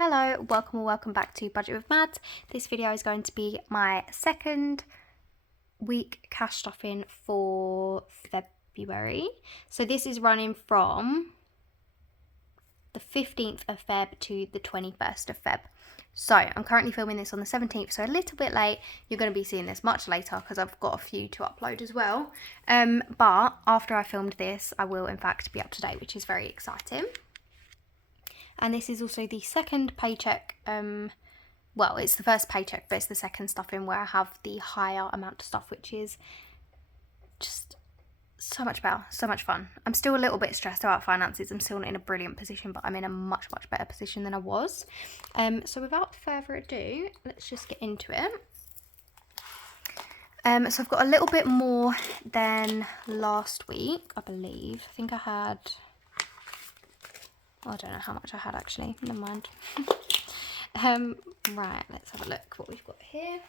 Hello, welcome or welcome back to Budget with Mads. This video is going to be my second week cash stuffing for February. So this is running from the 15th of Feb to the 21st of Feb. So I'm currently filming this on the 17th, so a little bit late. You're going to be seeing this much later because I've got a few to upload as well. But after I filmed this, I will in fact be up to date, which is very exciting. And this is also the second paycheck, well, it's the first paycheck, but it's the second stuffing where I have the higher amount of stuff, which is just so much better, so much fun. I'm still a little bit stressed about finances. I'm still not in a brilliant position, but I'm in a much better position than I was. So without further ado, let's just get into it. So I've got a little bit more than last week, I believe. I think I had... I don't know how much I had actually, never mind. Right, let's have a look what we've got here.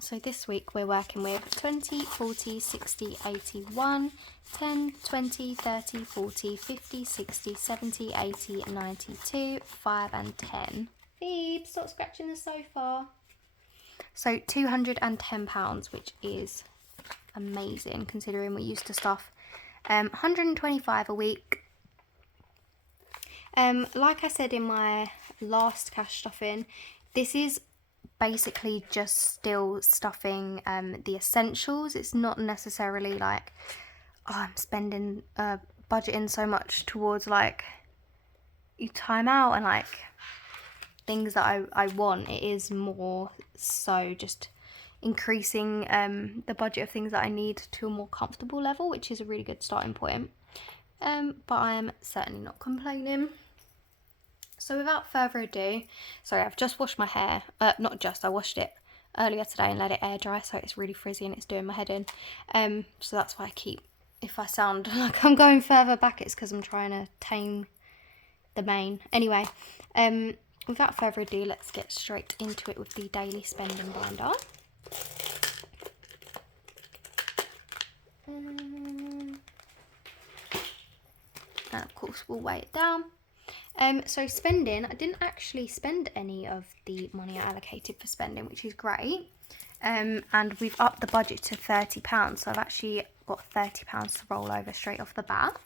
So this week we're working with 20, 40, 60, 81, 10, 20, 30, 40, 50, 60, 70, 80, 92, 5 and 10. Phoebe, stop scratching the sofa. So £210, which is amazing considering we used to stuff 125 a week. Like I said in my last cash stuffing, this is basically just still stuffing the essentials. It's not necessarily like, oh, I'm spending budgeting so much towards like time out and like things that I want. It is more so just increasing the budget of things that I need to a more comfortable level, which is a really good starting point. But I am certainly not complaining. So without further ado, sorry, I've just washed my hair. Not just, I washed it earlier today and let it air dry, so it's really frizzy and it's doing my head in. So that's why I keep, if I sound like I'm going further back, it's because I'm trying to tame the mane. Anyway, without further ado, let's get straight into it with the daily spending binder. And of course we'll weigh it down. So spending, I didn't actually spend any of the money I allocated for spending, which is great. And we've upped the budget to £30, so I've actually got £30 to roll over straight off the bat.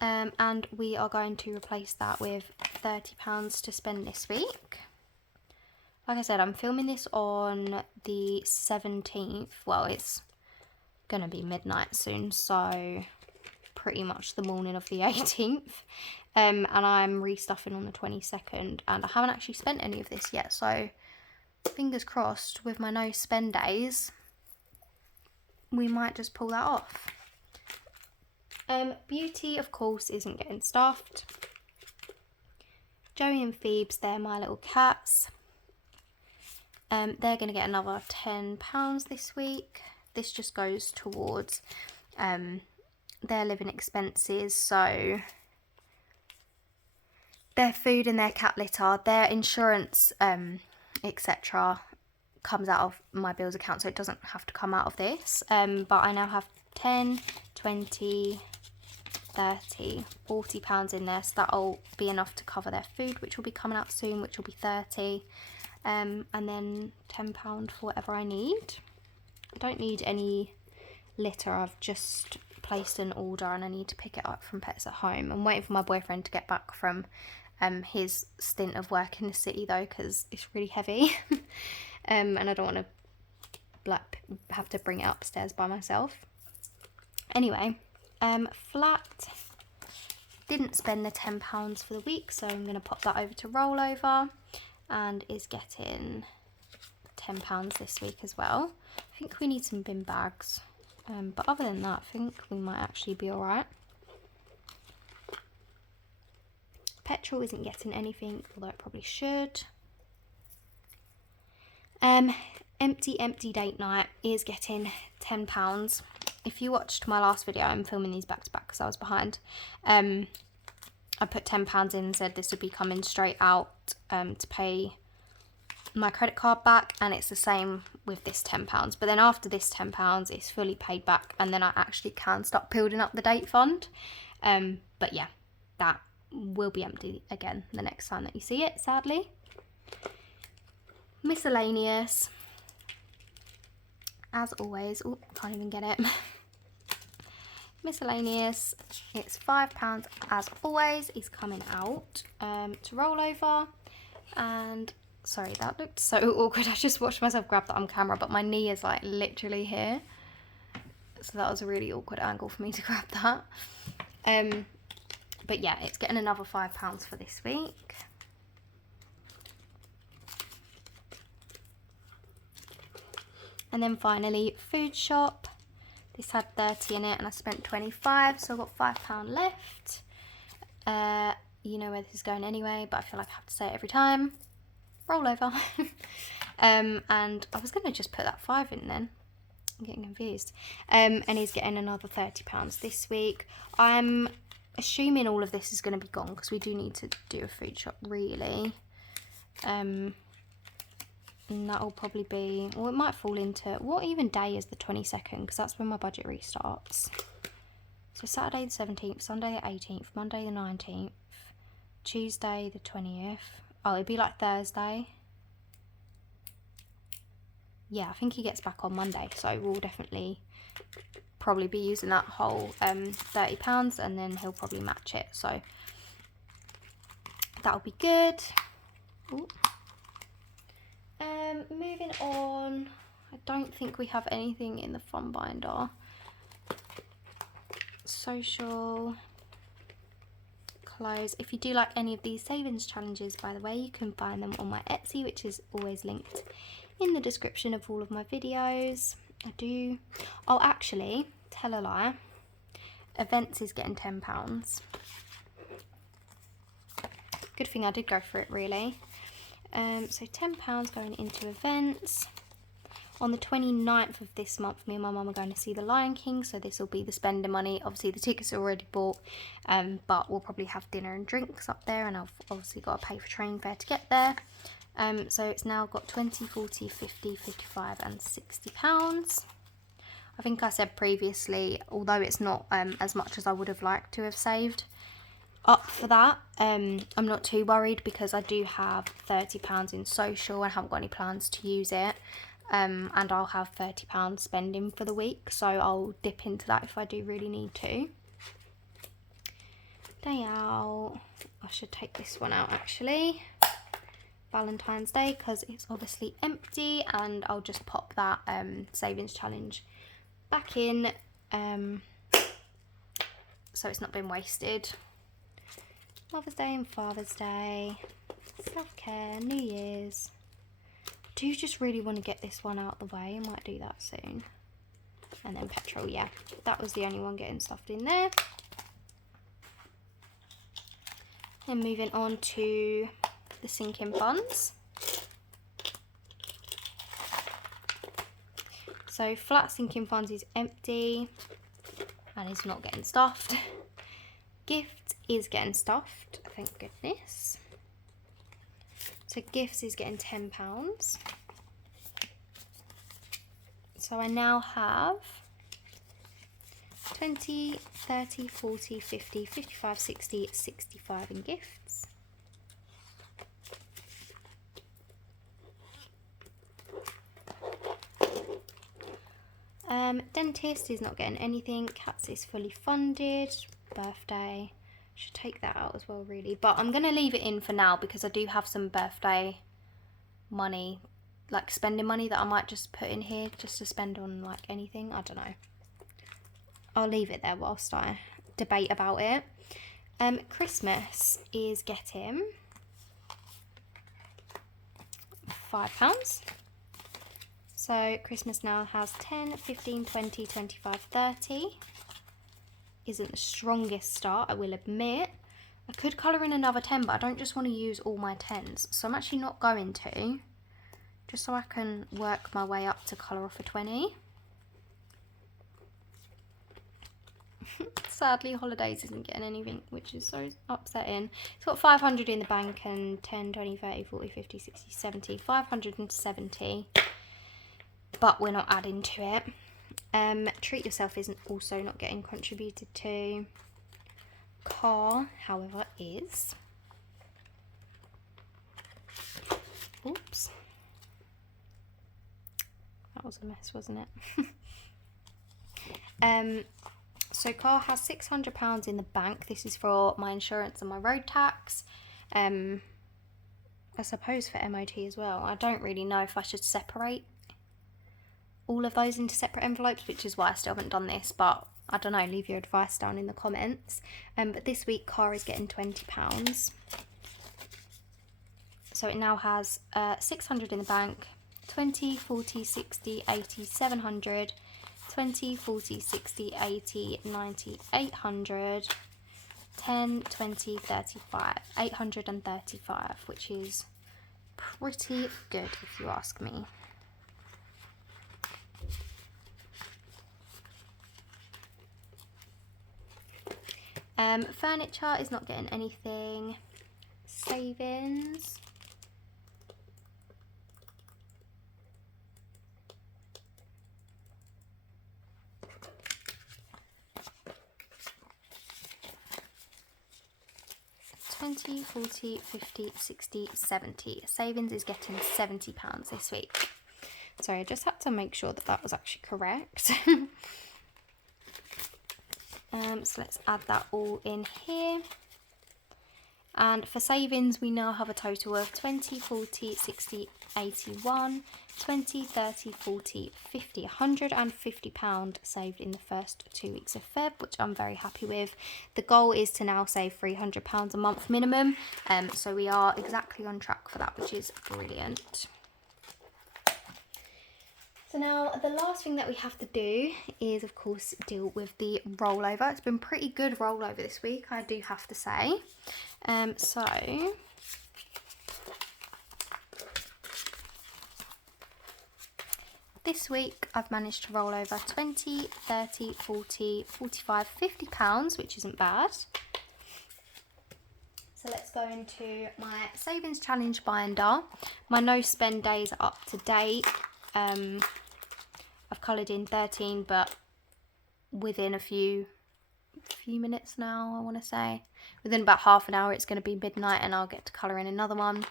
And we are going to replace that with £30 to spend this week. Like I said, I'm filming this on the 17th. Well, it's going to be midnight soon, so pretty much the morning of the 18th. And I'm restuffing on the 22nd, and I haven't actually spent any of this yet, so fingers crossed with my no spend days, we might just pull that off. Beauty, of course, isn't getting stuffed. Joey and Phoebe's, they're my little cats. They're going to get another £10 this week. This just goes towards their living expenses, so their food and their cat litter, their insurance, etc. comes out of my bills account, so it doesn't have to come out of this. But I now have 10, 20, 30, £40 in there, so that'll be enough to cover their food, which will be coming out soon, which will be 30, and then £10 for whatever I need. I don't need any litter. I've just placed an order and I need to pick it up from Pets at Home. I'm waiting for my boyfriend to get back from his stint of work in the city though, because it's really heavy. And I don't want to have to bring it upstairs by myself. Anyway, flat, didn't spend the £10 for the week, so I'm going to pop that over to Rollover, and is getting £10 this week as well. I think we need some bin bags, but other than that, I think we might actually be alright. Petrol isn't getting anything, although it probably should. Empty date night is getting £10. If you watched my last video, I'm filming these back to back because I was behind. I put £10 in and said this would be coming straight out to pay my credit card back, and it's the same with this £10. But then after this £10, it's fully paid back, and then I actually can start building up the date fund. But yeah, that will be empty again the next time that you see it, sadly. Miscellaneous, as always. Oh, can't even get it. Miscellaneous, it's £5 as always, is coming out to Rollover. And sorry, that looked so awkward. I just watched myself grab that on camera, but my knee is like literally here, so that was a really awkward angle for me to grab that. But yeah, it's getting another £5 for this week. And then finally, food shop. This had 30 in it and I spent 25, so I've got £5 left. You know where this is going anyway, but I feel like I have to say it every time. Rollover. And I was going to just put that 5 in then. I'm getting confused. And he's getting another £30 this week. I'm assuming all of this is going to be gone because we do need to do a food shop really. And that'll probably be, well, it might fall into, what even day is the 22nd? Because that's when my budget restarts. So Saturday the 17th, Sunday the 18th, Monday the 19th, Tuesday the 20th. Oh, it'd be like Thursday. Yeah, I think he gets back on Monday, so we'll definitely probably be using that whole £30, and then he'll probably match it, so that'll be good. Ooh. Moving on, I don't think we have anything in the fun binder. Social, clothes. If you do like any of these savings challenges, by the way, you can find them on my Etsy, which is always linked in the description of all of my videos. Oh, actually, tell a lie, events is getting £10. Good thing I did go for it really. So £10 going into events. On the 29th of this month, me and my mum are going to see The Lion King, so this will be the spending money. Obviously the tickets are already bought, but we'll probably have dinner and drinks up there, and I've obviously got to pay for train fare to get there. So it's now got 20, 40, 50, 55 and £60. I think I said previously, although it's not as much as I would have liked to have saved up for that, I'm not too worried because I do have £30 in social and haven't got any plans to use it, and I'll have £30 spending for the week, so I'll dip into that if I do really need to. Day out, I should take this one out actually, Valentine's Day, because it's obviously empty, and I'll just pop that savings challenge back in, so it's not been wasted. Mother's Day and Father's Day, self-care, New Year's. I do just really want to get this one out of the way. I might do that soon. And then petrol, yeah. That was the only one getting stuffed in there. Then moving on to the sinking funds. So flat sinking funds is empty and is not getting stuffed. Gift is getting stuffed, thank goodness. So gifts is getting £10. So I now have 20, 30, 40, 50, 55, 60, 65 in gifts. Dentist is not getting anything. Cats is fully funded. Birthday, should take that out as well really, but I'm gonna leave it in for now because I do have some birthday money, like spending money, that I might just put in here just to spend on like anything. I don't know, I'll leave it there whilst I debate about it. Christmas is getting £5. So Christmas now has 10, 15, 20, 25, 30. Isn't the strongest start, I will admit. I could colour in another 10, but I don't just want to use all my 10s, so I'm actually not going to, just so I can work my way up to colour off a 20. Sadly, holidays isn't getting anything, which is so upsetting. It's got 500 in the bank and 10, 20, 30, 40, 50, 60, 70, 570, but we're not adding to it. Treat yourself isn't also not getting contributed to. car, however, is... Oops. That was a mess, wasn't it? So car has £600 in the bank. This is for my insurance and my road tax. I suppose for MOT as well. I don't really know if I should separate all of those into separate envelopes, which is why I still haven't done this, but I don't know, leave your advice down in the comments. But this week car is getting £20. So it now has 600 in the bank, 20, 40, 60, 80, 700, 20, 40, 60, 80, 90, 800, 10, 20, 35, 835, which is pretty good if you ask me. Furniture is not getting anything. Savings. £20, £40, £50, £60, £70. Savings is getting £70 this week. Sorry, I just had to make sure that that was actually correct. So let's add that all in here. And for savings, we now have a total of 20, 40, 60, 81, 20, 30, 40, 50, £150 saved in the first 2 weeks of Feb, which I'm very happy with. The goal is to now save £300 a month minimum. So we are exactly on track for that, which is brilliant. So now the last thing that we have to do is, of course, deal with the rollover. It's been pretty good rollover this week, I do have to say. So this week I've managed to roll over 20, 30, 40, 45, £50, which isn't bad. So let's go into my savings challenge binder. My no spend days are up to date. I've coloured in 13, but within a few minutes now, I want to say. Within about half an hour, it's going to be midnight and I'll get to colour in another one.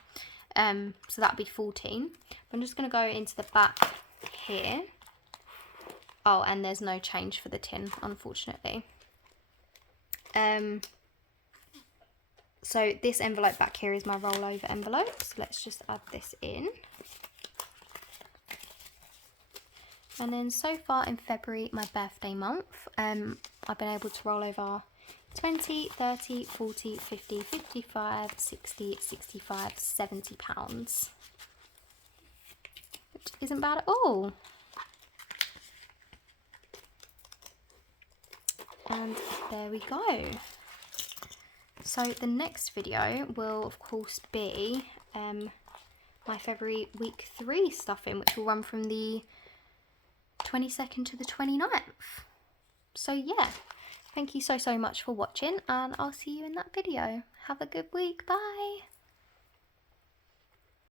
So that'll be 14. I'm just going to go into the back here. Oh, and there's no change for the tin, unfortunately. So this envelope back here is my rollover envelope. So let's just add this in. And then so far in February, my birthday month, I've been able to roll over 20, 30, 40, 50, 55, 60, 65, £70. Which isn't bad at all. And there we go. So the next video will of course be my February week 3 stuffing, which will run from the 22nd to the 29th. So yeah, thank you so much for watching, and I'll see you in that video. Have a good week. Bye.